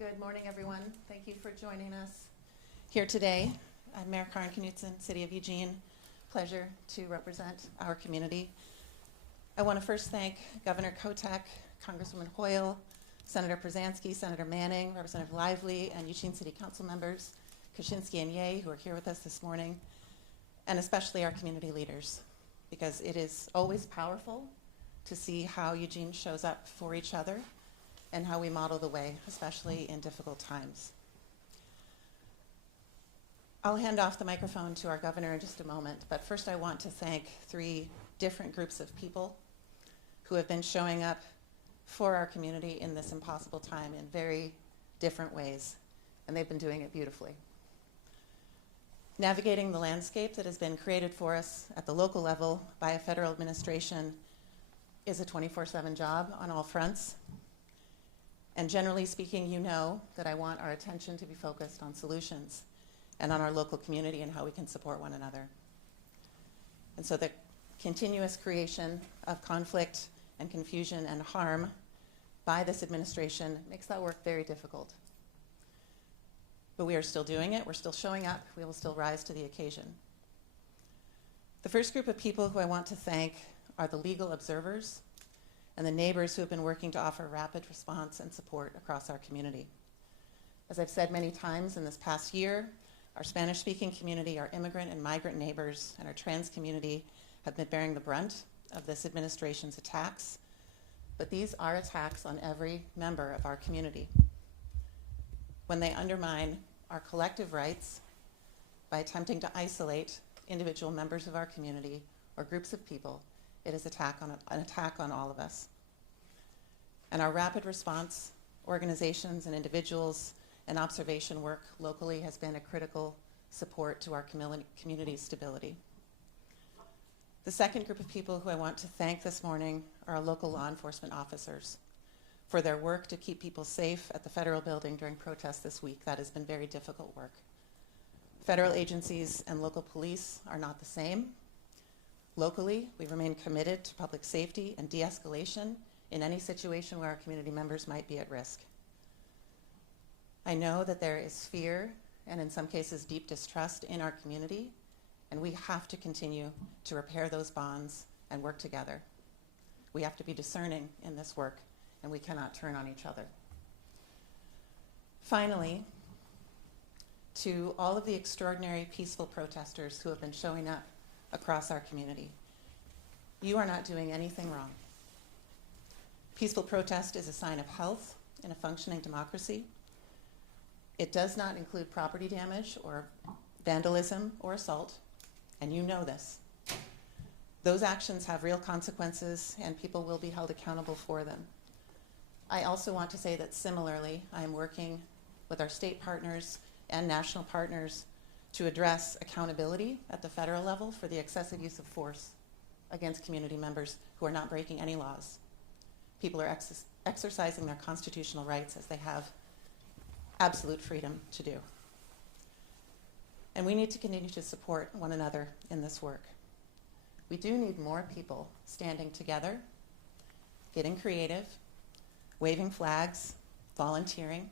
Good morning, everyone. Thank you for joining us here today. I'm Mayor Kudson, City of Eugene. Pleasure to represent our community. I want to first thank Governor Kotek, Congresswoman Hy, Senator Przanski, Senator Manning, Representative Lively, and Eugene City Council members, Kaczynski and Ye, who are here with us this morning, and especially our community leaders, because it is always powerful to see how Eugene shows up for each other and how we model the way, especially in difficult times. I'll hand off the microphone to our governor in just a moment, but first I want to thank 3 different groups of people who have been showing up for our community in this impossible time in very different ways, and they've been doing it beautifully. Navigating the landscape that has been created for us at the local level by a federal administration is a 24/7 job on all fronts. And generally speaking, you know that I want our attention to be focused on solutions and on our local community and how we can support one another. And so the continuous creation of conflict and confusion and harm by this administration makes that work very difficult. But we are still doing it, we're still showing up, we will still rise to the occasion. The first group of people who I want to thank are the legal observers and the neighbors who have been working to offer rapid response and support across our community. As I've said many times in this past year, our Spanish-speaking community, our immigrant and migrant neighbors, and our trans community have been bearing the brunt of this administration's attacks, but these are attacks on every member of our community. When they undermine our collective rights by attempting to isolate individual members of our community or groups of people, it is an attack on all of us. And our rapid response organizations and individuals and observation work locally has been a critical support to our community's stability. The second group of people who I want to thank this morning are our local law enforcement officers for their work to keep people safe at the federal building during protests this week. That has been very difficult work. Federal agencies and local police are not the same. Locally, we remain committed to public safety and de-escalation in any situation where our community members might be at risk. I know that there is fear and in some cases deep distrust in our community, and we have to continue to repair those bonds and work together. We have to be discerning in this work, and we cannot turn on each other. Finally, to all of the extraordinary peaceful protesters who have been showing up across our community, you are not doing anything wrong. Peaceful protest is a sign of health in a functioning democracy. It does not include property damage or vandalism or assault, and you know this. Those actions have real consequences, and people will be held accountable for them. I also want to say that similarly, I am working with our state partners and national partners to address accountability at the federal level for the excessive use of force against community members who are not breaking any laws. People are exercising their constitutional rights as they have absolute freedom to do. And we need to continue to support one another in this work. We do need more people standing together, getting creative, waving flags, volunteering,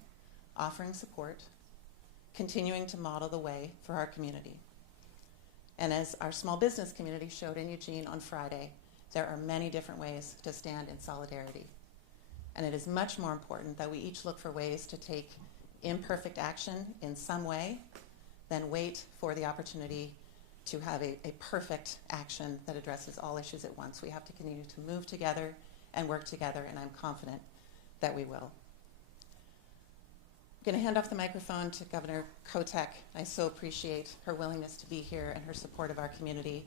offering support, continuing to model the way for our community. And as our small business community showed in Eugene on Friday, there are many different ways to stand in solidarity. And it is much more important that we each look for ways to take imperfect action in some way than wait for the opportunity to have a perfect action that addresses all issues at once. We have to continue to move together and work together, and I'm confident that we will. I'm going to hand off the microphone to Governor Cotek. I so appreciate her willingness to be here and her support of our community.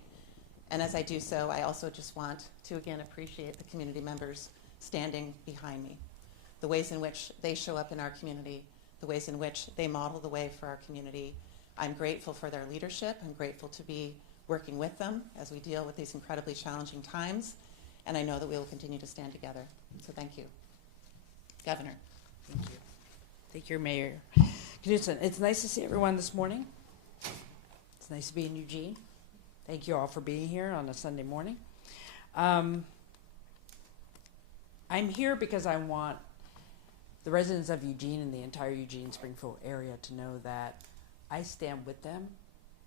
And as I do so, I also just want to again appreciate the community members standing behind me, the ways in which they show up in our community, the ways in which they model the way for our community. I'm grateful for their leadership. I'm grateful to be working with them as we deal with these incredibly challenging times. And I know that we will continue to stand together. So thank you. Governor. Thank you. Thank you, Mayor Kudson. It's nice to see everyone this morning. It's nice to be in Eugene. Thank you all for being here on a Sunday morning. I'm here because I want the residents of Eugene and the entire Eugene Springfield area to know that I stand with them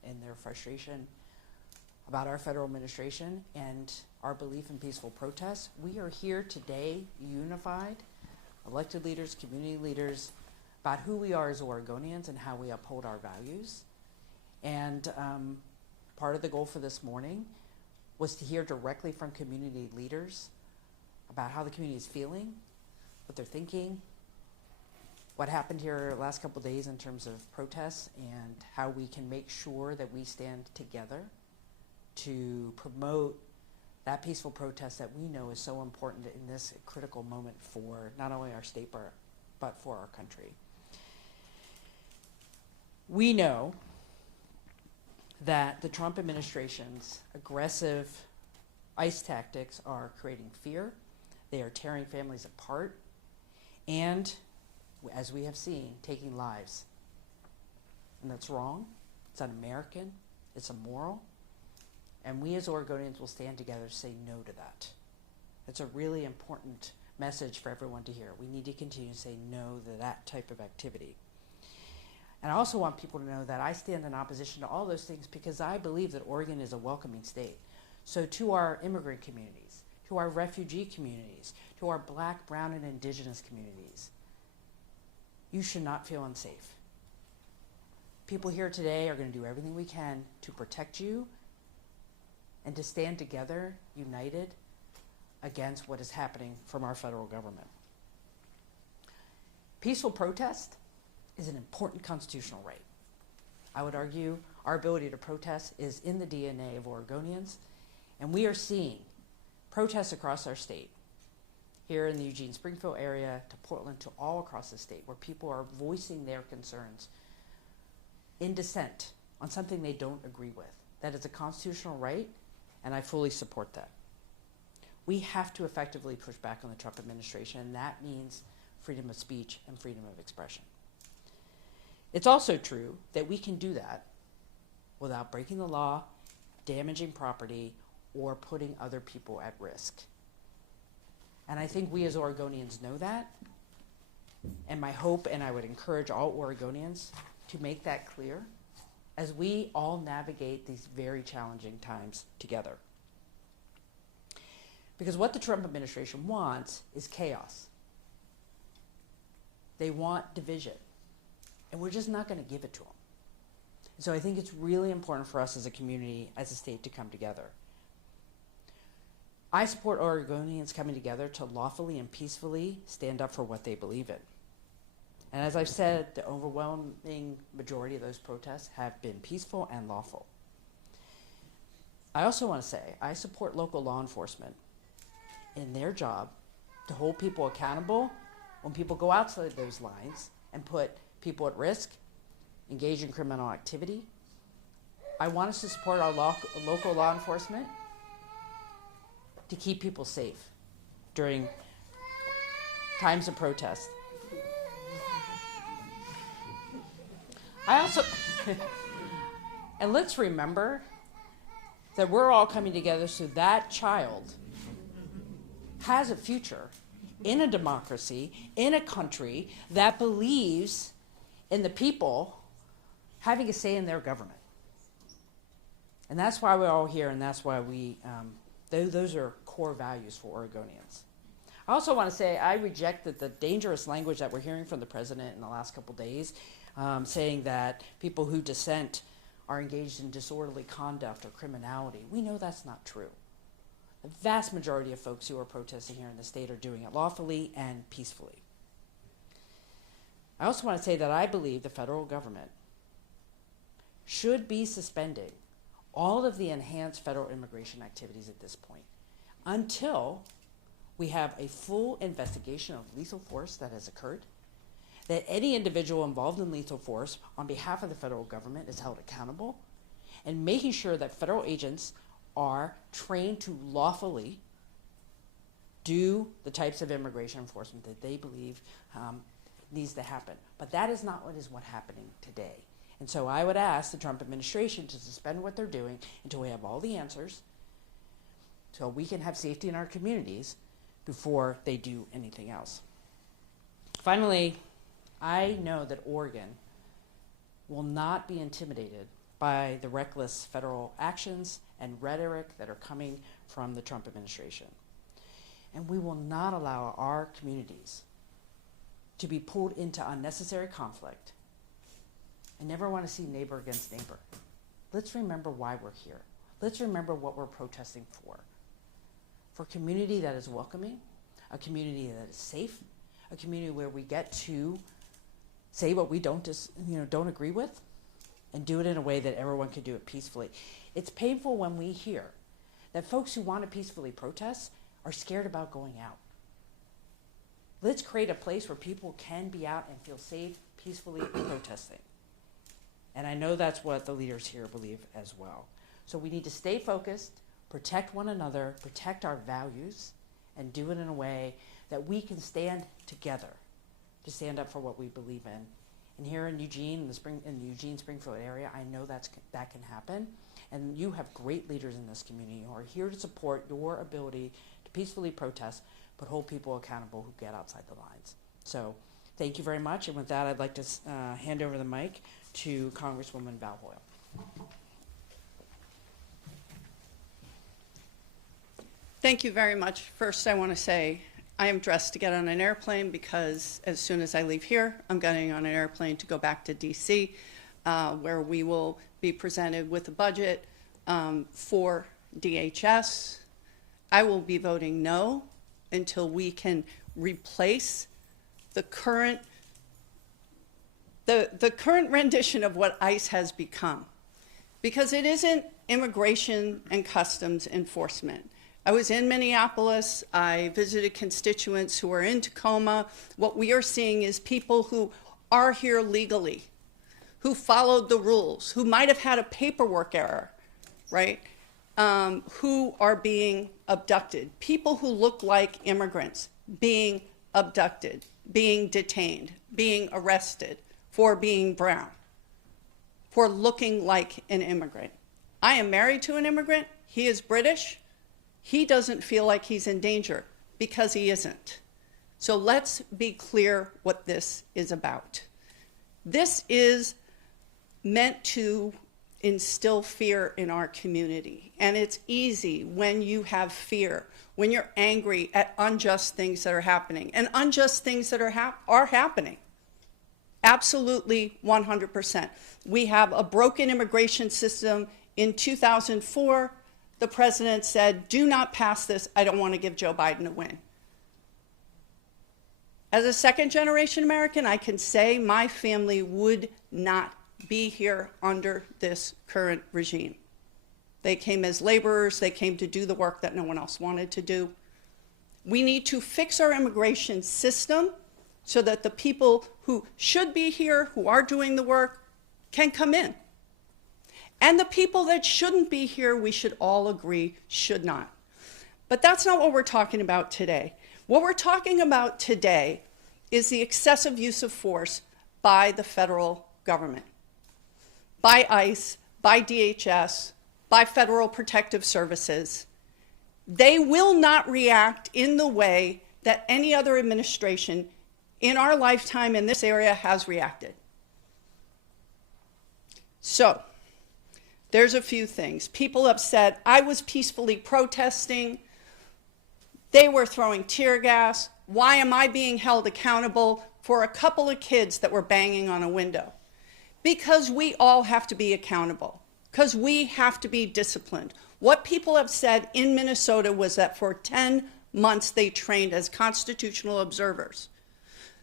in their frustration about our federal administration and our belief in peaceful protests. We are here today unified, elected leaders, community leaders, about who we are as Oregonians and how we uphold our values. And part of the goal for this morning was to hear directly from community leaders about how the community is feeling, what they're thinking, what happened here the last couple of days in terms of protests, and how we can make sure that we stand together to promote that peaceful protest that we know is so important in this critical moment for not only our state but for our country. We know that the Trump administration's aggressive ICE tactics are creating fear. They are tearing families apart and, as we have seen, taking lives. And that's wrong. It's un-American. It's immoral. And we as Oregonians will stand together to say no to that. It's a really important message for everyone to hear. We need to continue to say no to that type of activity. And I also want people to know that I stand in opposition to all those things because I believe that Oregon is a welcoming state. So to our immigrant communities, to our refugee communities, to our Black, brown, and indigenous communities, you should not feel unsafe. People here today are going to do everything we can to protect you and to stand together, united, against what is happening from our federal government. Peaceful protest is an important constitutional right. I would argue our ability to protest is in the DNA of Oregonians, and we are seeing protests across our state, here in the Eugene Springfield area, to Portland, to all across the state, where people are voicing their concerns in dissent on something they don't agree with. That is a constitutional right, and I fully support that. We have to effectively push back on the Trump administration, and that means freedom of speech and freedom of expression. It's also true that we can do that without breaking the law, damaging property, or putting other people at risk. And I think we as Oregonians know that. And my hope, and I would encourage all Oregonians to make that clear as we all navigate these very challenging times together. Because what the Trump administration wants is chaos. They want division. And we're just not going to give it to them. So I think it's really important for us as a community, as a state, to come together. I support Oregonians coming together to lawfully and peacefully stand up for what they believe in. And as I've said, the overwhelming majority of those protests have been peaceful and lawful. I also want to say I support local law enforcement in their job to hold people accountable when people go outside those lines and put people at risk, engage in criminal activity. I want us to support our local law enforcement to keep people safe during times of protest. I also, and let's remember that we're all coming together so that child has a future in a democracy, in a country that believes in the people having a say in their government. And that's why we're all here, and that's why we, those are core values for Oregonians. I also want to say I reject the dangerous language that we're hearing from the president in the last couple days, saying that people who dissent are engaged in disorderly conduct or criminality. We know that's not true. The vast majority of folks who are protesting here in the state are doing it lawfully and peacefully. I also want to say that I believe the federal government should be suspending all of the enhanced federal immigration activities at this point until we have a full investigation of lethal force that has occurred, that any individual involved in lethal force on behalf of the federal government is held accountable, and making sure that federal agents are trained to lawfully do the types of immigration enforcement that they believe needs to happen. But that is not what is happening today. And so I would ask the Trump administration to suspend what they're doing until we have all the answers, so we can have safety in our communities before they do anything else. Finally, I know that Oregon will not be intimidated by the reckless federal actions and rhetoric that are coming from the Trump administration. And we will not allow our communities to be pulled into unnecessary conflict. I never want to see neighbor against neighbor. Let's remember why we're here. Let's remember what we're protesting for. For a community that is welcoming, a community that is safe, a community where we get to say what we don't agree with, and do it in a way that everyone can do it peacefully. It's painful when we hear that folks who want to peacefully protest are scared about going out. Let's create a place where people can be out and feel safe, peacefully protesting. And I know that's what the leaders here believe as well. So we need to stay focused, protect one another, protect our values, and do it in a way that we can stand together to stand up for what we believe in. And here in Eugene, in the Eugene-Springfield area, I know that can happen. And you have great leaders in this community who are here to support your ability to peacefully protest, but hold people accountable who get outside the lines. So thank you very much. And with that, I'd like to hand over the mic to Congresswoman Hoyle. Thank you very much. First, I want to say I am dressed to get on an airplane because as soon as I leave here, I'm getting on an airplane to go back to DC, where we will be presented with a budget for DHS. I will be voting no until we can replace the current rendition of what ICE has become, because it isn't immigration and customs enforcement. I was in Minneapolis. I visited constituents who are in Tacoma. What we are seeing is people who are here legally, who followed the rules, who might have had a paperwork error, right? Who are being abducted. People who look like immigrants being abducted, being detained, being arrested for being brown, for looking like an immigrant. I am married to an immigrant. He is British. He doesn't feel like he's in danger because he isn't. So let's be clear what this is about. This is meant to instill fear in our community. And it's easy when you have fear, when you're angry at unjust things that are happening. And unjust things that are happening. Absolutely 100%. We have a broken immigration system. In 2004, the president said, do not pass this. I don't want to give Joe Biden a win. As a second-generation American, I can say my family would not be here under this current regime. They came as laborers. They came to do the work that no one else wanted to do. We need to fix our immigration system so that the people who should be here, who are doing the work, can come in. And the people that shouldn't be here, we should all agree, should not. But that's not what we're talking about today. What we're talking about today is the excessive use of force by the federal government, by ICE, by DHS, by Federal Protective Services. They will not react in the way that any other administration in our lifetime in this area has reacted. So, there's a few things. People have said, I was peacefully protesting. They were throwing tear gas. Why am I being held accountable for a couple of kids that were banging on a window? Because we all have to be accountable. Because we have to be disciplined. What people have said in Minnesota was that for 10 months they trained as constitutional observers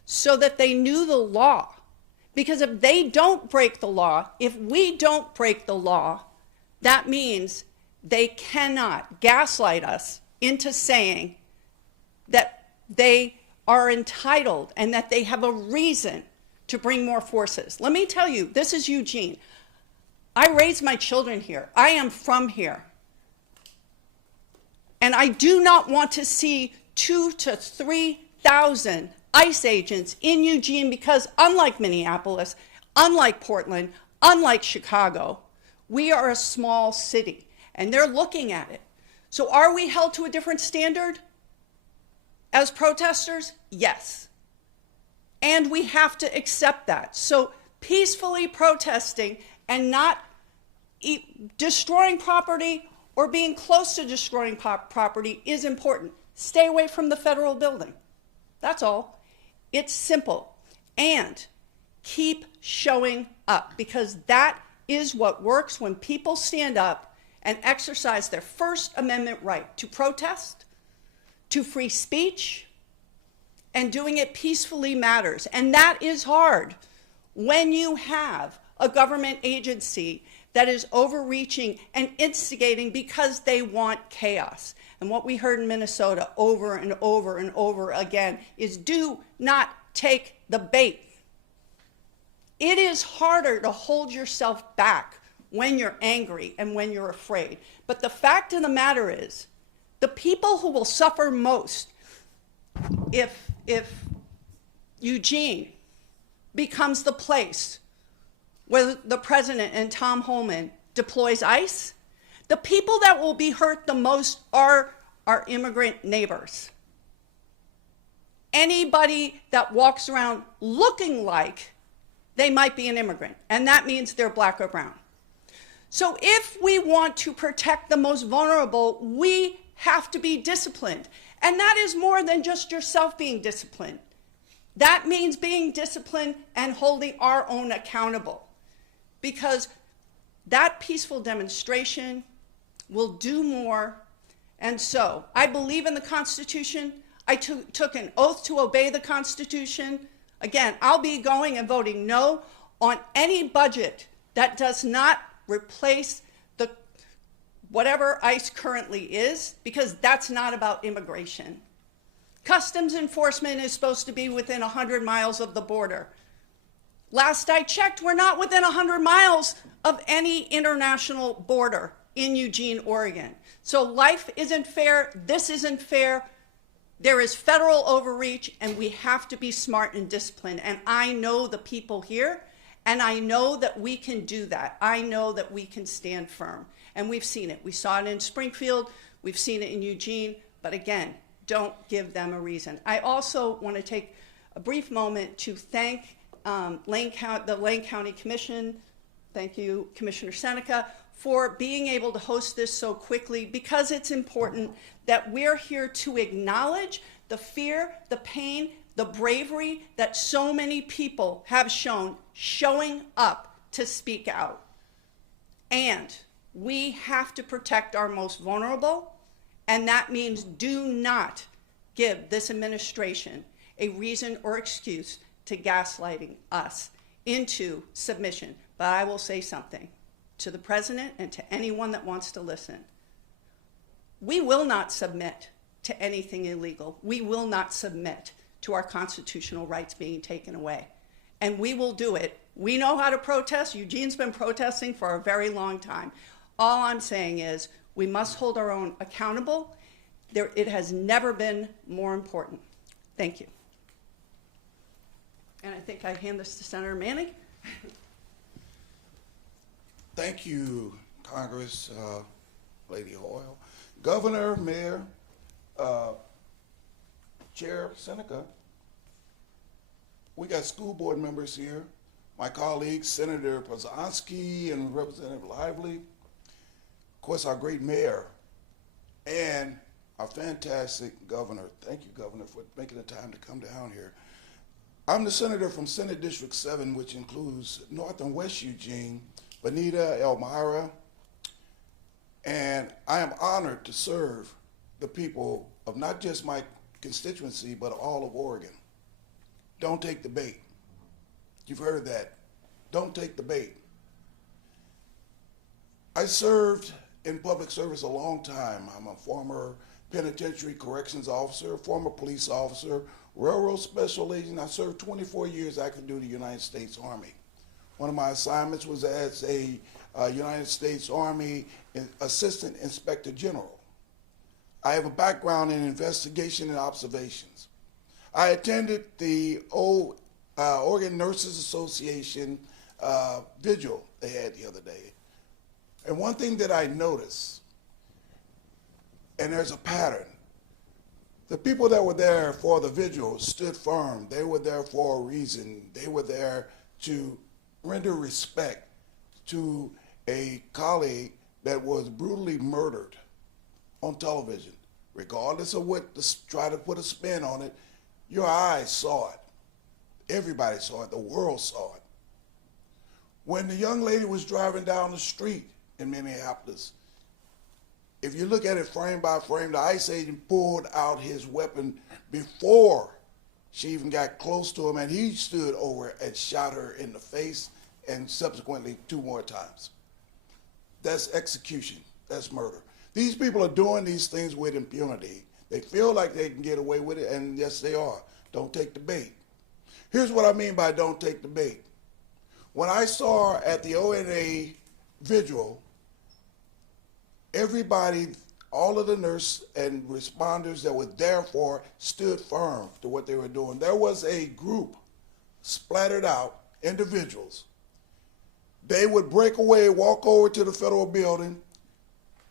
so that they knew the law. Because if they don't break the law, if we don't break the law, that means they cannot gaslight us into saying that they are entitled and that they have a reason to bring more forces. Let me tell you, this is Eugene. I raised my children here. I am from here. And I do not want to see 2,000 to 3,000 ICE agents in Eugene because unlike Minneapolis, unlike Portland, unlike Chicago, we are a small city and they're looking at it. So are we held to a different standard as protesters? Yes. And we have to accept that. So peacefully protesting and not destroying property or being close to destroying property is important. Stay away from the federal building. That's all. It's simple. And keep showing up, because that is what works when people stand up and exercise their First Amendment right to protest, to free speech, and doing it peacefully matters. And that is hard when you have a government agency that is overreaching and instigating because they want chaos. And what we heard in Minnesota over and over and over again is do not take the bait. It is harder to hold yourself back when you're angry and when you're afraid. But the fact of the matter is, the people who will suffer most if Eugene becomes the place where the president and Tom Homan deploys ICE, the people that will be hurt the most are our immigrant neighbors. Anybody that walks around looking like they might be an immigrant, and that means they're black or brown. So if we want to protect the most vulnerable, we have to be disciplined. And that is more than just yourself being disciplined. That means being disciplined and holding our own accountable. Because that peaceful demonstration will do more. And so I believe in the Constitution. I took an oath to obey the Constitution. Again, I'll be going and voting no on any budget that does not replace the whatever ICE currently is, because that's not about immigration. Customs enforcement is supposed to be within 100 miles of the border. Last I checked, we're not within 100 miles of any international border in Eugene, Oregon. So life isn't fair, this isn't fair. There is federal overreach, and we have to be smart and disciplined. And I know the people here, and I know that we can do that. I know that we can stand firm. And we've seen it. We saw it in Springfield. We've seen it in Eugene. But again, don't give them a reason. I also want to take a brief moment to thank the Lane County Commission. Thank you, Commissioner Seneca, for being able to host this so quickly, because it's important that we're here to acknowledge the fear, the pain, the bravery that so many people have shown showing up to speak out. And we have to protect our most vulnerable, and that means do not give this administration a reason or excuse to gaslighting us into submission. But I will say something to the president and to anyone that wants to listen. We will not submit to anything illegal. We will not submit to our constitutional rights being taken away. And we will do it. We know how to protest. Eugene's been protesting for a very long time. All I'm saying is we must hold our own accountable. It has never been more important. Thank you. And I think I hand this to Senator Manning. Thank you, Congress, Lady Hoyle. Governor, Mayor, Chair Seneca, we got school board members here, my colleagues, Senator Pazanski and Representative Lively, of course, our great mayor, and our fantastic governor. Thank you, Governor, for making the time to come down here. I'm the senator from Senate District 7, which includes North and West Eugene, Bonita, Elmira, and I am honored to serve the people of not just my constituency, but all of Oregon. Don't take the bait. You've heard that. Don't take the bait. I served in public service a long time. I'm a former penitentiary corrections officer, former police officer, railroad special agent. I served 24 years active duty United States Army. One of my assignments was as a United States Army Assistant Inspector General. I have a background in investigation and observations. I attended the Oregon Nurses Association vigil they had the other day. And one thing that I noticed, and there's a pattern, The people that were there for the vigil stood firm. They were there for a reason. They were there to render respect to a colleague that was brutally murdered on television. Regardless of what, try to put a spin on it, your eyes saw it. Everybody saw it. The world saw it. When the young lady was driving down the street in Minneapolis, if you look at it frame by frame, the ICE agent pulled out his weapon before she even got close to him, and he stood over and shot her in the face and subsequently 2 more times. That's execution. That's murder. These people are doing these things with impunity. They feel like they can get away with it, and yes, they are. Don't take the bait. Here's what I mean by don't take the bait. When I saw at the ONA vigil, everybody, all of the nurses and responders that were there for stood firm to what they were doing. There was a group splattered out, individuals. They would break away, walk over to the federal building,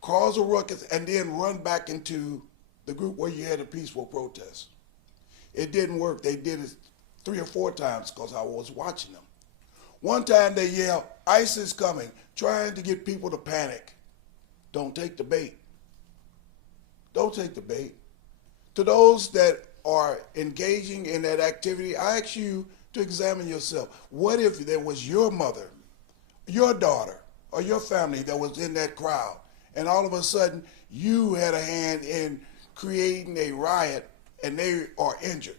cause a ruckus, and then run back into the group where you had a peaceful protest. It didn't work. They did it 3 or 4 times because I was watching them. One time they yelled, ICE is coming, trying to get people to panic. Don't take the bait. Don't take the bait. To those that are engaging in that activity, I ask you to examine yourself. What if there was your mother, your daughter, or your family that was in that crowd, and all of a sudden you had a hand in creating a riot and they are injured?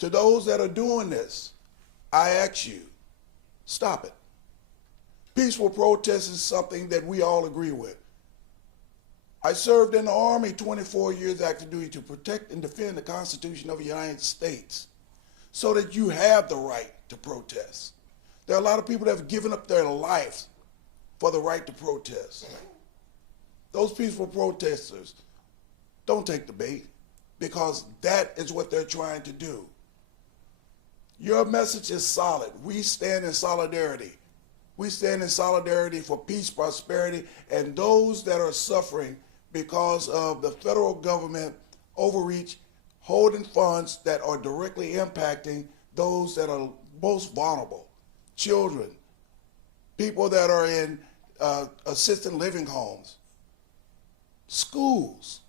To those that are doing this, I ask you, stop it. Peaceful protest is something that we all agree with. I served in the Army 24 years active duty to protect and defend the Constitution of the United States so that you have the right to protest. There are a lot of people that have given up their lives for the right to protest. Those peaceful protesters, don't take the bait, because that is what they're trying to do. Your message is solid. We stand in solidarity. We stand in solidarity for peace, prosperity, and those that are suffering because of the federal government overreach, holding funds that are directly impacting those that are most vulnerable, children, people that are in assisted living homes, schools.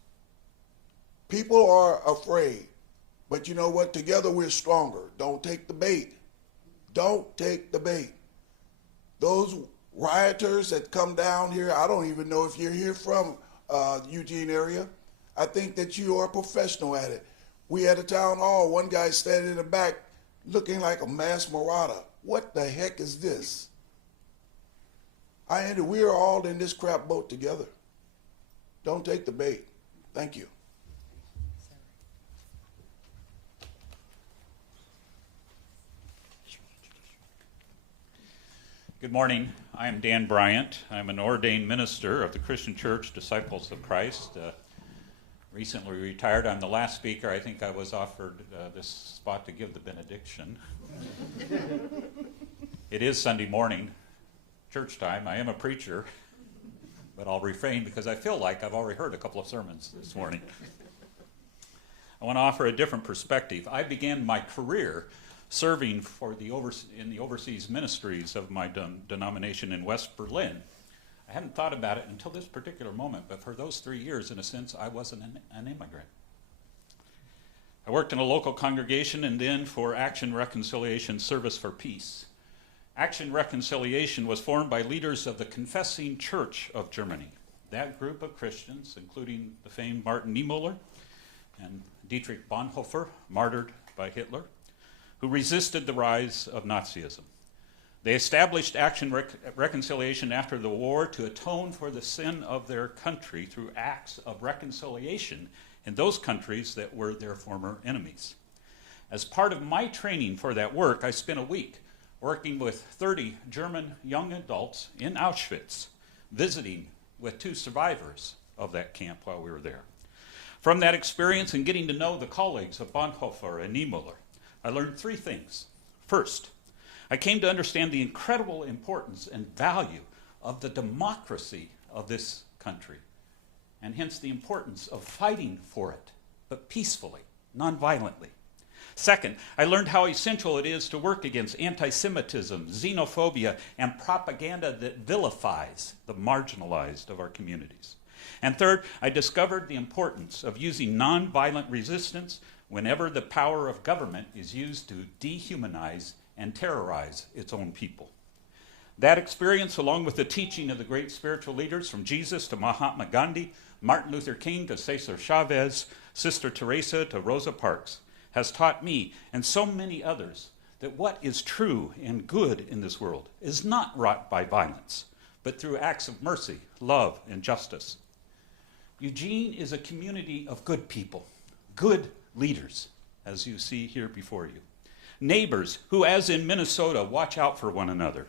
People are afraid, but you know what? Together we're stronger. Don't take the bait. Don't take the bait. Those rioters that come down here, I don't even know if you're here from Eugene area. I think that you are a professional at it. We had a town hall, one guy standing in the back looking like a mass marauder. What the heck is this? We are all in this crap boat together. Don't take the bait. Thank you. Good morning. I am Dan Bryant. I'm an ordained minister of the Christian Church Disciples of Christ. Recently retired. I'm the last speaker. I think I was offered this spot to give the benediction. It is Sunday morning, church time. I am a preacher, but I'll refrain because I feel like I've already heard a couple of sermons this morning. I want to offer a different perspective. I began my career serving for in the overseas ministries of my denomination in West Berlin. I hadn't thought about it until this particular moment, but for those 3 years, in a sense, I wasn't an immigrant. I worked in a local congregation and then for Action Reconciliation Service for Peace. Action Reconciliation was formed by leaders of the Confessing Church of Germany. That group of Christians, including the famed Martin Niemöller and Dietrich Bonhoeffer, martyred by Hitler, who resisted the rise of Nazism. They established Action Reconciliation after the war to atone for the sin of their country through acts of reconciliation in those countries that were their former enemies. As part of my training for that work, I spent a week working with 30 German young adults in Auschwitz, visiting with 2 survivors of that camp while we were there. From that experience and getting to know the colleagues of Bonhoeffer and Niemöller, I learned 3 things. First, I came to understand the incredible importance and value of the democracy of this country. and hence the importance of fighting for it, but peacefully, nonviolently. Second, I learned how essential it is to work against anti-Semitism, xenophobia, and propaganda that vilifies the marginalized of our communities. And third, I discovered the importance of using nonviolent resistance whenever the power of government is used to dehumanize and terrorize its own people. That experience, along with the teaching of the great spiritual leaders from Jesus to Mahatma Gandhi, Martin Luther King to Cesar Chavez, Sister Teresa to Rosa Parks, has taught me and so many others that what is true and good in this world is not wrought by violence, but through acts of mercy, love, and justice. Eugene is a community of good people, good leaders, as you see here before you. Neighbors who, as in Minnesota, watch out for one another.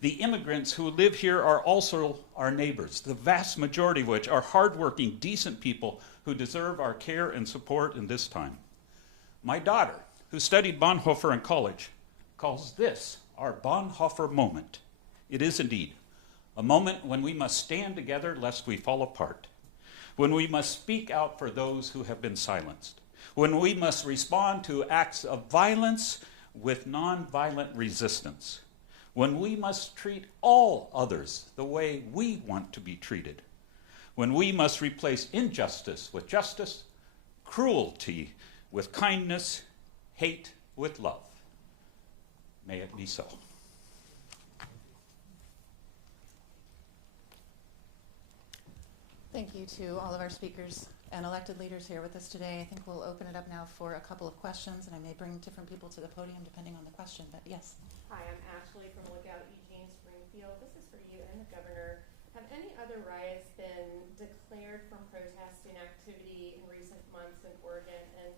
The immigrants who live here are also our neighbors, the vast majority of which are hardworking, decent people who deserve our care and support in this time. My daughter, who studied Bonhoeffer in college, calls this our Bonhoeffer moment. It is indeed a moment when we must stand together lest we fall apart, when we must speak out for those who have been silenced, when we must respond to acts of violence with nonviolent resistance, when we must treat all others the way we want to be treated, when we must replace injustice with justice, cruelty with kindness, hate with love. May it be so. Thank you to all of our speakers and elected leaders here with us today. I think we'll open it up now for a couple of questions, and I may bring different people to the podium depending on the question, but yes. Hi, I'm Ashley from Lookout Eugene Springfield. This is for you and the governor. Have any other riots been declared from protesting activity in recent months in Oregon? And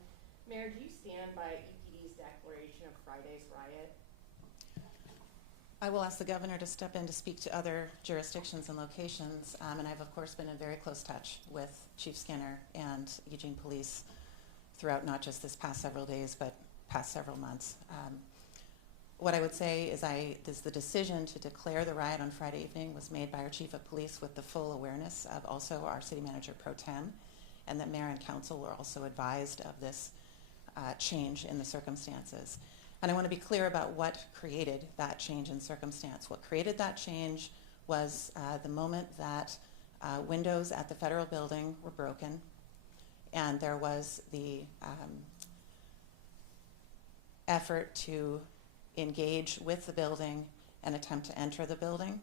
Mayor, do you stand by EPD's declaration of Friday's riot? I will ask the governor to step in to speak to other jurisdictions and locations, and I've of course been in very close touch with Chief Skinner and Eugene Police throughout not just this past several days, but past several months. What I would say is the decision to declare the riot on Friday evening was made by our Chief of Police with the full awareness of also our City Manager Pro Tem, and that Mayor and Council were also advised of this change in the circumstances. And I want to be clear about what created that change in circumstance. What created that change was the moment that windows at the federal building were broken, and there was the effort to engage with the building and attempt to enter the building.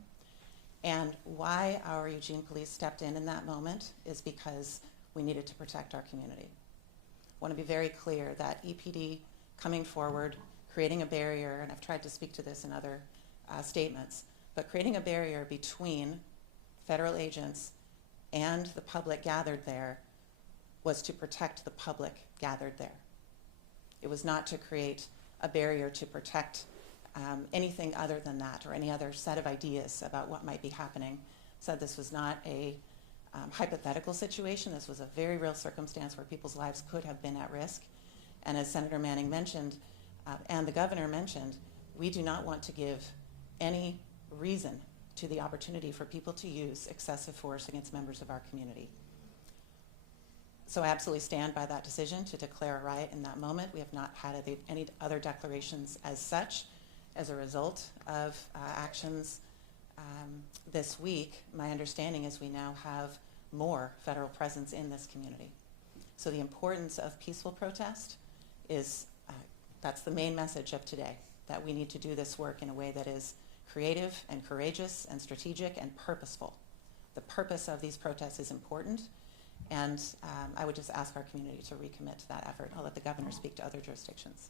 And why our Eugene Police stepped in that moment is because we needed to protect our community. I want to be very clear that EPD coming forward, creating a barrier, and I've tried to speak to this in other statements, but creating a barrier between federal agents and the public gathered there was to protect the public gathered there. It was not to create a barrier to protect anything other than that or any other set of ideas about what might be happening. Said this was not a hypothetical situation. This was a very real circumstance where people's lives could have been at risk. And as Senator Manning mentioned, and the governor mentioned, we do not want to give any reason to the opportunity for people to use excessive force against members of our community. So I absolutely stand by that decision to declare a riot in that moment. We have not had any other declarations as such. As a result of actions this week, my understanding is we now have more federal presence in this community. So the importance of peaceful protest is that's the main message of today, that we need to do this work in a way that is creative and courageous and strategic and purposeful. The purpose of these protests is important, and I would just ask our community to recommit to that effort. I'll let the governor speak to other jurisdictions.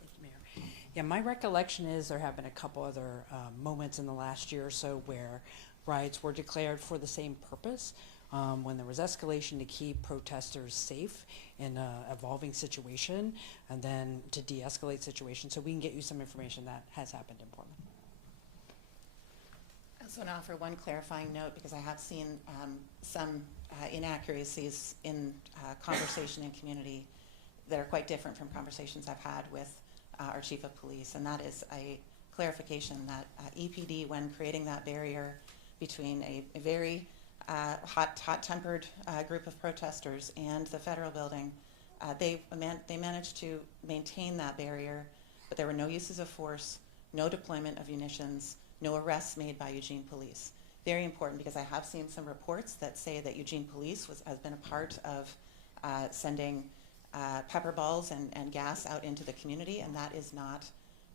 Thank you, Mayor. Yeah, my recollection is there have been a couple other moments in the last year or so where riots were declared for the same purpose. When there was escalation to keep protesters safe in an evolving situation, and then to de-escalate situations. So we can get you some information that has happened in Portland. I also want to offer one clarifying note because I have seen some inaccuracies in conversation in community that are quite different from conversations I've had with our Chief of Police, and that is a clarification that EPD, when creating that barrier between a very hot-tempered group of protesters and the federal building. They managed to maintain that barrier, but there were no uses of force, no deployment of munitions, no arrests made by Eugene police. Very important, because I have seen some reports that say that Eugene police has been a part of sending pepper balls and gas out into the community, and that is not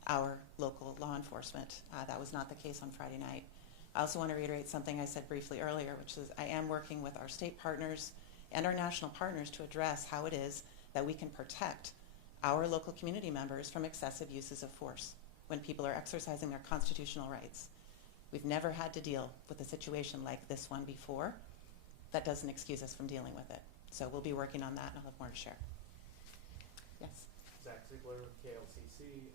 our local law enforcement. That was not the case on Friday night. I also want to reiterate something I said briefly earlier, which is I am working with our state partners and our national partners to address how it is that we can protect our local community members from excessive uses of force when people are exercising their constitutional rights. We've never had to deal with a situation like this one before. That doesn't excuse us from dealing with it. So we'll be working on that, and I'll have more to share. Yes? Zach Ziegler, KLCC.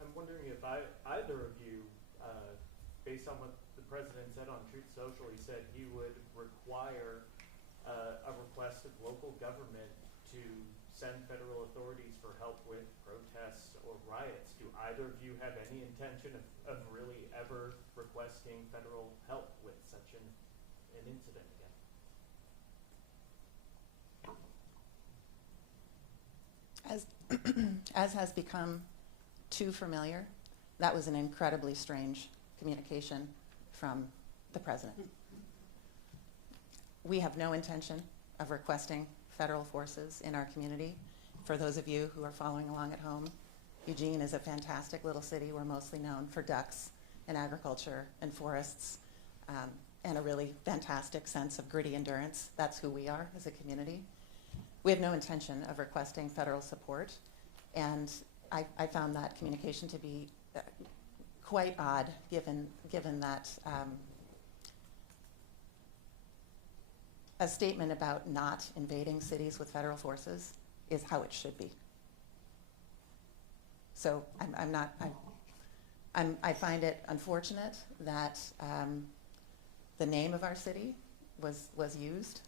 I'm wondering if either of you, based on what the president said on Truth Social, he said he would require a request of local government to send federal authorities for help with protests or riots. Do either of you have any intention of really ever requesting federal help with such an incident again? As has become too familiar, that was an incredibly strange communication from the president. We have no intention of requesting federal forces in our community. For those of you who are following along at home, Eugene is a fantastic little city. We're mostly known for ducks and agriculture and forests, and a really fantastic sense of gritty endurance. That's who we are as a community. We have no intention of requesting federal support, and I found that communication to be quite odd, given that a statement about not invading cities with federal forces is how it should be. So I find it unfortunate that the name of our city was used.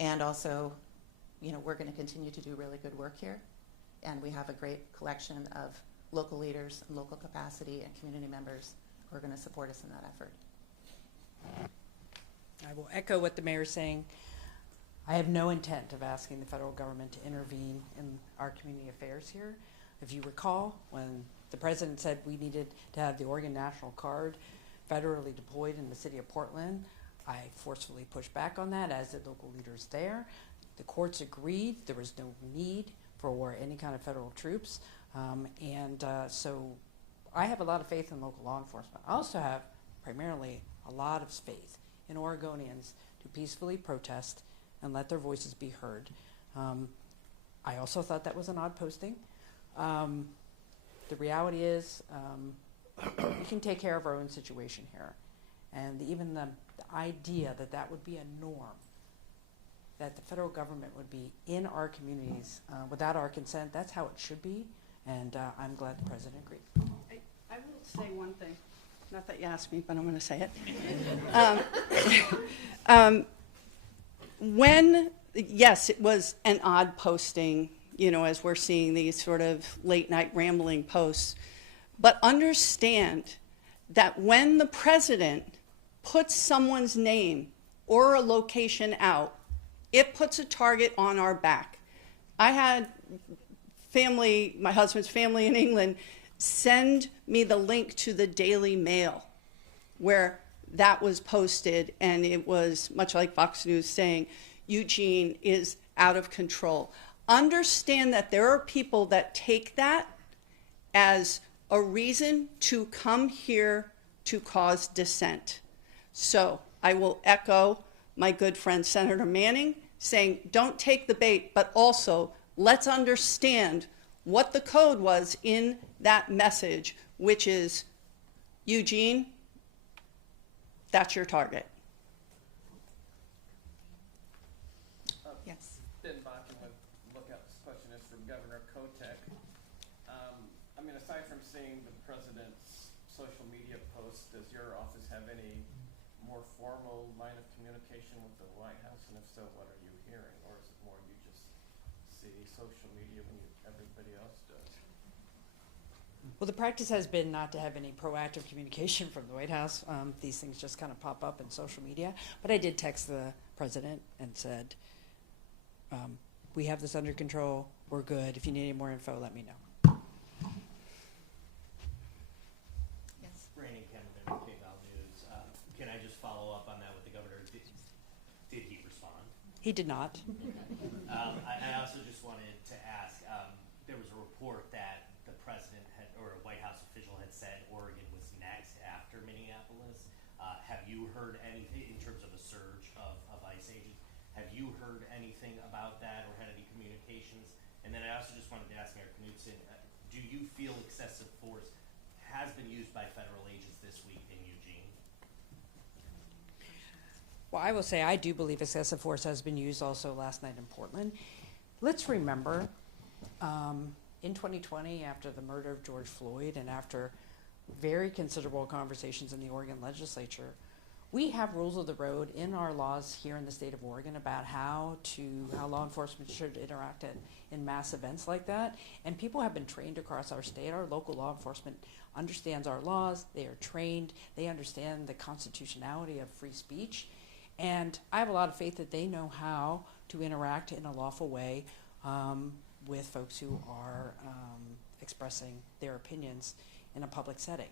And also, we're going to continue to do really good work here. And we have a great collection of local leaders and local capacity and community members who are going to support us in that effort. I will echo what the mayor is saying. I have no intent of asking the federal government to intervene in our community affairs here. If you recall, when the president said we needed to have the Oregon National Guard federally deployed in the city of Portland, I forcefully pushed back on that, as did local leaders there. The courts agreed there was no need for any kind of federal troops. So I have a lot of faith in local law enforcement. I also have primarily a lot of faith in Oregonians to peacefully protest and let their voices be heard. I also thought that was an odd posting. The reality is we can take care of our own situation here. And even the idea that that would be a norm, that the federal government would be in our communities without our consent, that's how it should be. And I'm glad the president agreed. I will say one thing. Not that you asked me, but I'm going to say it. Yes, it was an odd posting, as we're seeing these sort of late night rambling posts. But understand that when the president puts someone's name or a location out, it puts a target on our back. I had my husband's family in England, send me the link to the Daily Mail where that was posted, and it was much like Fox News saying, Eugene is out of control. Understand that there are people that take that as a reason to come here to cause dissent. So I will echo my good friend Senator Manning saying, don't take the bait, but also let's understand what the code was in that message, which is, Eugene, that's your target. Yes. Ben Bakken with Lookout. This question is from Governor Kotek. Aside from seeing the president's social media posts, does your office have any more formal line of communication with the White House? And if so, what are you hearing? Or is it more you just see social media when everybody else does? Well, the practice has been not to have any proactive communication from the White House. These things just kind of pop up in social media. But I did text the president and said, we have this under control. We're good. If you need any more info, let me know. Yes. Brandon Kemmerman, KVAL News. Can I just follow up on that with the governor? Did he respond? He did not. I also just wanted to ask, there was a report that the president had, or a White House official had said Oregon was next after Minneapolis. Have you heard anything in terms of a surge of ICE agents? Have you heard anything about that or had any communications? And then I also just wanted to ask Mayor Kudson, do you feel excessive force has been used by federal agents this week in Eugene? Well, I will say I do believe excessive force has been used also last night in Portland. Let's remember, in 2020, after the murder of George Floyd and after very considerable conversations in the Oregon legislature, we have rules of the road in our laws here in the state of Oregon about how law enforcement should interact in mass events like that. And people have been trained across our state. Our local law enforcement understands our laws. They are trained. They understand the constitutionality of free speech. And I have a lot of faith that they know how to interact in a lawful way with folks who are expressing their opinions in a public setting.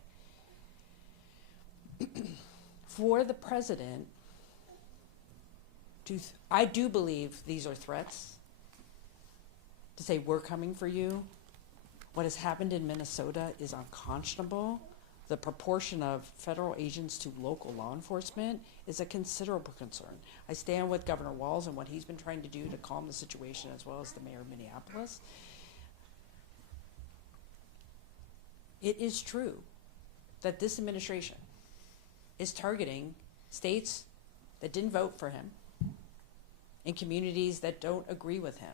For the president, I do believe these are threats. To say we're coming for you. What has happened in Minnesota is unconscionable. The proportion of federal agents to local law enforcement is a considerable concern. I stand with Governor Walz and what he's been trying to do to calm the situation, as well as the mayor of Minneapolis. It is true that this administration is targeting states that didn't vote for him in communities that don't agree with him.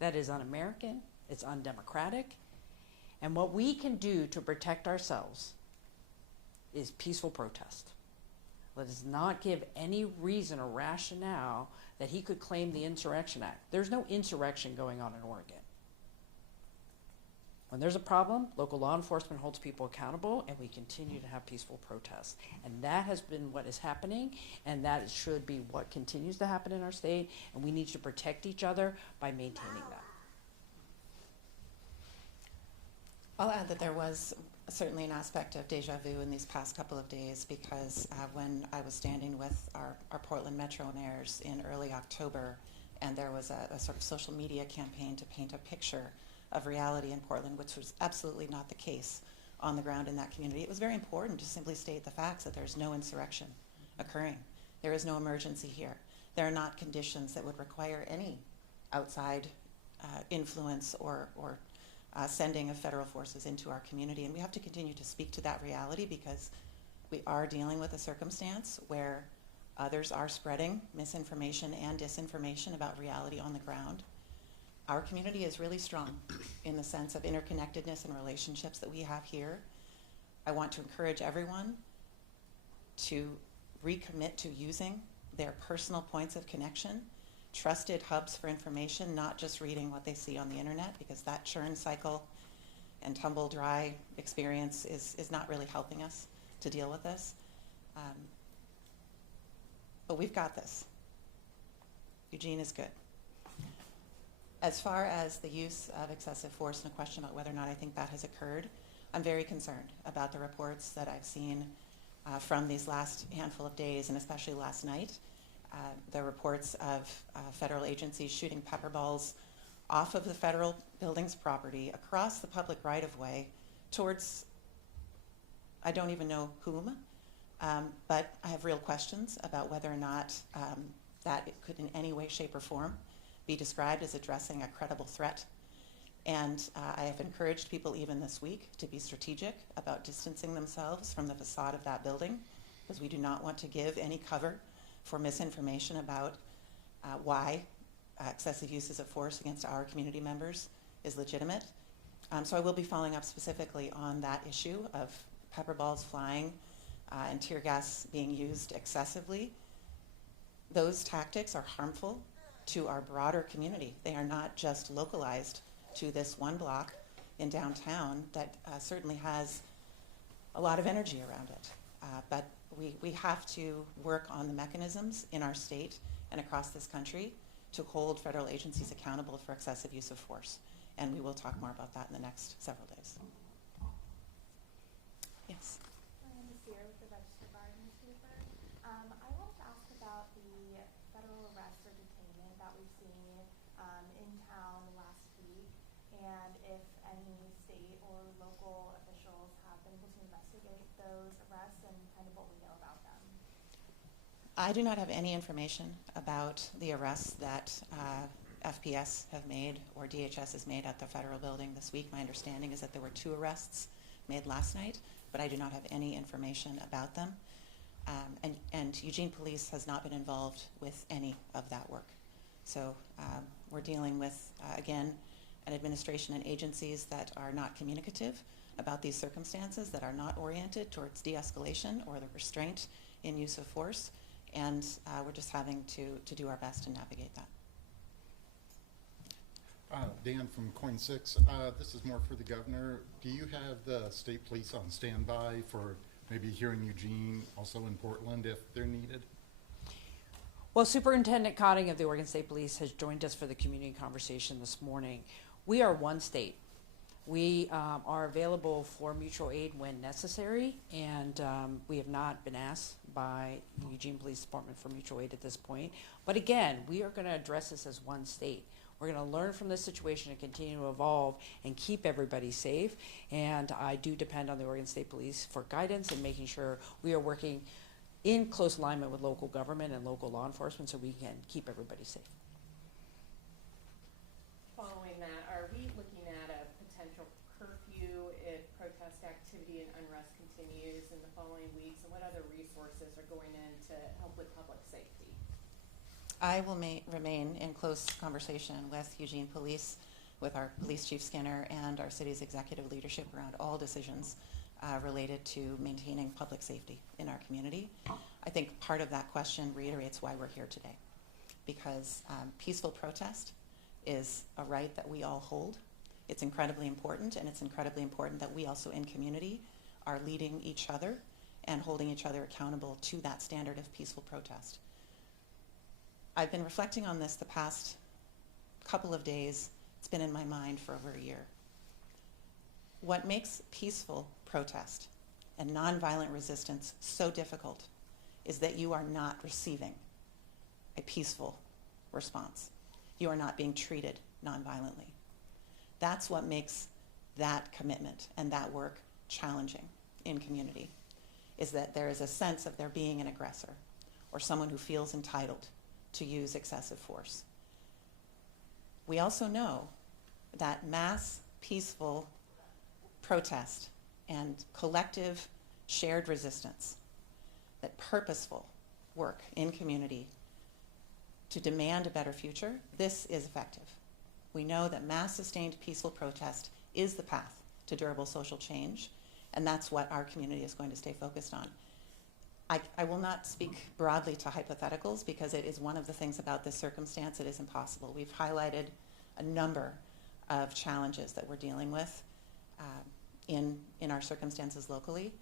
That is un-American, it's undemocratic, and what we can do to protect ourselves is peaceful protest. Let us not give any reason or rationale that he could claim the Insurrection Act. There's no insurrection going on in Oregon. When there's a problem, local law enforcement holds people accountable, and we continue to have peaceful protests. And that has been what is happening, and that should be what continues to happen in our state, and we need to protect each other by maintaining that. I'll add that there was certainly an aspect of deja vu in these past couple of days, because when I was standing with our Portland Metro mayors in early October, and there was a sort of social media campaign to paint a picture of reality in Portland, which was absolutely not the case on the ground in that community. It was very important to simply state the facts that there's no insurrection occurring. There is no emergency here. There are not conditions that would require any outside influence or sending of federal forces into our community. And we have to continue to speak to that reality, because we are dealing with a circumstance where others are spreading misinformation and disinformation about reality on the ground. Our community is really strong in the sense of interconnectedness and relationships that we have here. I want to encourage everyone to recommit to using their personal points of connection, trusted hubs for information, not just reading what they see on the internet, because that churn cycle and tumble dry experience is not really helping us to deal with this. But we've got this. Eugene is good. As far as the use of excessive force and a question about whether or not I think that has occurred, I'm very concerned about the reports that I've seen from these last handful of days, and especially last night. The reports of federal agencies shooting pepper balls off of the federal building's property across the public right-of-way towards, I don't even know whom, but I have real questions about whether or not that it could in any way, shape, or form be described as addressing a credible threat. And I have encouraged people even this week to be strategic about distancing themselves from the facade of that building, because we do not want to give any cover for misinformation about why excessive uses of force against our community members is legitimate. So I will be following up specifically on that issue of pepper balls flying and tear gas being used excessively. Those tactics are harmful to our broader community. They are not just localized to this one block. in downtown that certainly has a lot of energy around it. But we have to work on the mechanisms in our state and across this country to hold federal agencies accountable for excessive use of force. And we will talk more about that in the next several days. Yes. My name is Sierra with the Register Guard newspaper. I wanted to ask about the federal arrest or detainment that we've seen in town last week, and if any state or local officials have been able to investigate those arrests and kind of what we know about them. I do not have any information about the arrests that FPS have made or DHS has made at the federal building this week. My understanding is that there were 2 arrests made last night, but I do not have any information about them. And Eugene Police has not been involved with any of that work. So we're dealing with, again, an administration and agencies that are not communicative about these circumstances, that are not oriented towards de-escalation or the restraint in use of force. And we're just having to do our best to navigate that. Dan from Coin 6. This is more for the governor. Do you have the state police on standby for maybe here in Eugene, also in Portland, if they're needed? Well, Superintendent Kotek of the Oregon State Police has joined us for the community conversation this morning. We are one state. We are available for mutual aid when necessary, and we have not been asked by the Eugene Police Department for mutual aid at this point. But again, we are going to address this as one state. We're going to learn from this situation and continue to evolve and keep everybody safe. And I do depend on the Oregon State Police for guidance and making sure we are working in close alignment with local government and local law enforcement so we can keep everybody safe. Following that, are we looking at a potential curfew if protest activity and unrest continues in the following weeks? And what other resources are going in to help with public safety? I will remain in close conversation with Eugene Police, with our Police Chief Skinner, and our city's executive leadership around all decisions related to maintaining public safety in our community. I think part of that question reiterates why we're here today, because peaceful protest is a right that we all hold. It's incredibly important, and it's incredibly important that we also in community are leading each other and holding each other accountable to that standard of peaceful protest. I've been reflecting on this the past couple of days. It's been in my mind for over a year. What makes peaceful protest and nonviolent resistance so difficult is that you are not receiving a peaceful response. You are not being treated nonviolently. That's what makes that commitment and that work challenging in community, is that there is a sense of there being an aggressor or someone who feels entitled to use excessive force. We also know that mass peaceful protest and collective shared resistance, that purposeful work in community to demand a better future, this is effective. We know that mass sustained peaceful protest is the path to durable social change, and that's what our community is going to stay focused on. I will not speak broadly to hypotheticals because it is one of the things about this circumstance that is impossible. We've highlighted a number of challenges that we're dealing with in our circumstances locally,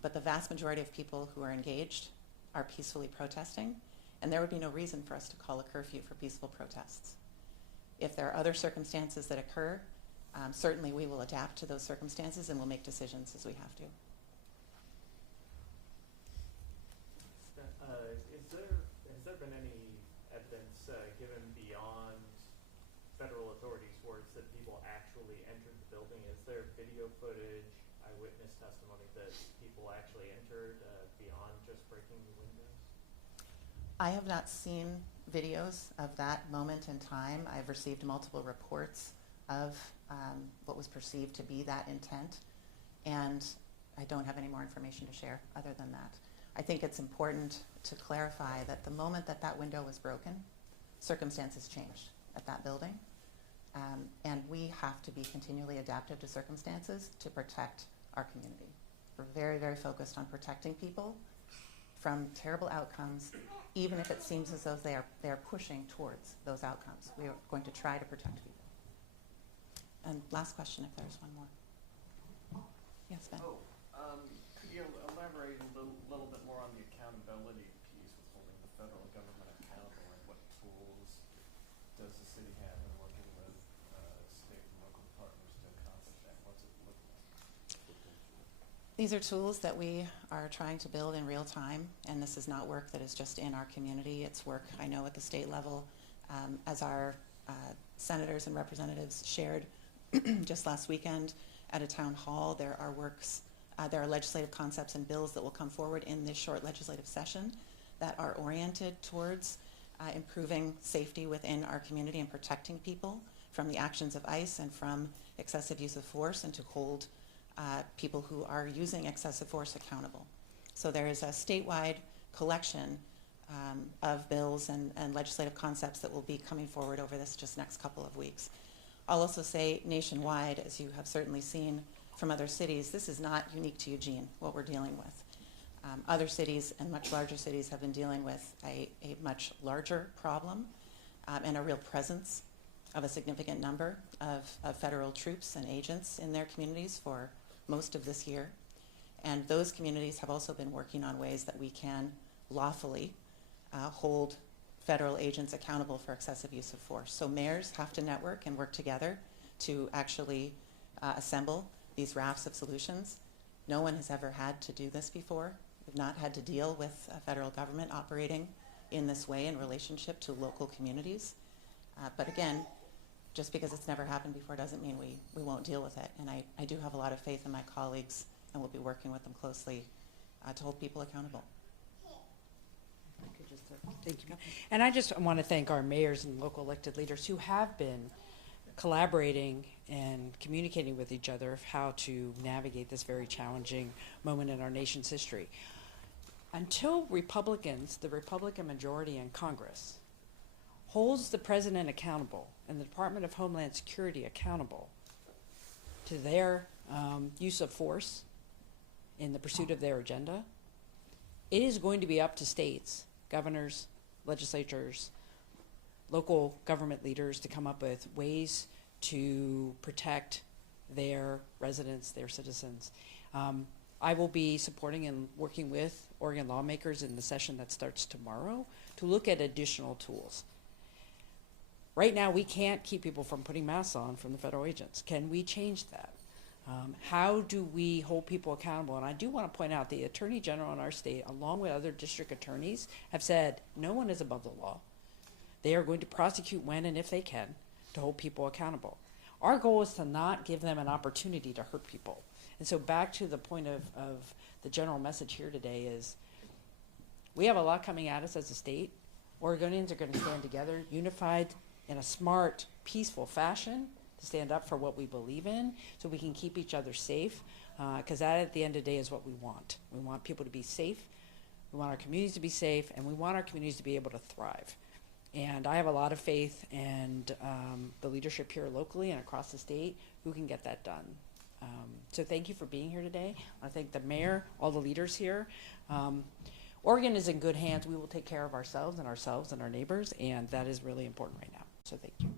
but the vast majority of people who are engaged are peacefully protesting, and there would be no reason for us to call a curfew for peaceful protests. If there are other circumstances that occur, certainly we will adapt to those circumstances and we'll make decisions as we have to. Has there been any evidence given beyond federal authorities' words that people actually entered the building? Is there video footage, eyewitness testimony that people actually entered beyond just breaking the windows? I have not seen videos of that moment in time. I've received multiple reports of what was perceived to be that intent, and I don't have any more information to share other than that. I think it's important to clarify that the moment that that window was broken, circumstances changed at that building, and we have to be continually adaptive to circumstances to protect our community. We're very, very focused on protecting people from terrible outcomes, even if it seems as though they are pushing towards those outcomes. We are going to try to protect people. And last question, if there's one more. Yes, Ben. Could you elaborate a little bit more on the accountability piece with holding the federal government accountable, and what tools does the city have in working with state and local partners to accomplish that? What's it look like? These are tools that we are trying to build in real time, and this is not work that is just in our community. It's work I know at the state level. As our senators and representatives shared just last weekend at a town hall, there are legislative concepts and bills that will come forward in this short legislative session that are oriented towards improving safety within our community and protecting people from the actions of ICE and from excessive use of force, and to hold people who are using excessive force accountable. So there is a statewide collection of bills and legislative concepts that will be coming forward over this just next couple of weeks. I'll also say nationwide, as you have certainly seen from other cities, this is not unique to Eugene, what we're dealing with. Other cities and much larger cities have been dealing with a much larger problem and a real presence of a significant number of federal troops and agents in their communities for most of this year. And those communities have also been working on ways that we can lawfully hold federal agents accountable for excessive use of force. So mayors have to network and work together to actually assemble these rafts of solutions. No one has ever had to do this before. We've not had to deal with a federal government operating in this way in relationship to local communities. But again, just because it's never happened before doesn't mean we won't deal with it. And I do have a lot of faith in my colleagues, and we'll be working with them closely to hold people accountable. Thank you. And I just want to thank our mayors and local elected leaders who have been collaborating and communicating with each other of how to navigate this very challenging moment in our nation's history. Until Republicans, the Republican majority in Congress, holds the president accountable and the Department of Homeland Security accountable to their use of force in the pursuit of their agenda, it is going to be up to states, governors, legislatures, local government leaders to come up with ways to protect their residents, their citizens. I will be supporting and working with Oregon lawmakers in the session that starts tomorrow to look at additional tools. Right now, we can't keep people from putting masks on from the federal agents. Can we change that? How do we hold people accountable? And I do want to point out the Attorney General in our state, along with other district attorneys, have said no one is above the law. They are going to prosecute when and if they can to hold people accountable. Our goal is to not give them an opportunity to hurt people. And so back to the point of the general message here today is we have a lot coming at us as a state. Oregonians are going to stand together, unified in a smart, peaceful fashion, to stand up for what we believe in so we can keep each other safe, because that at the end of the day is what we want. We want people to be safe, we want our communities to be safe, and we want our communities to be able to thrive. And I have a lot of faith in the leadership here locally and across the state who can get that done. So thank you for being here today. I thank the mayor, all the leaders here. Oregon is in good hands. We will take care of ourselves and our neighbors, and that is really important right now. So thank you.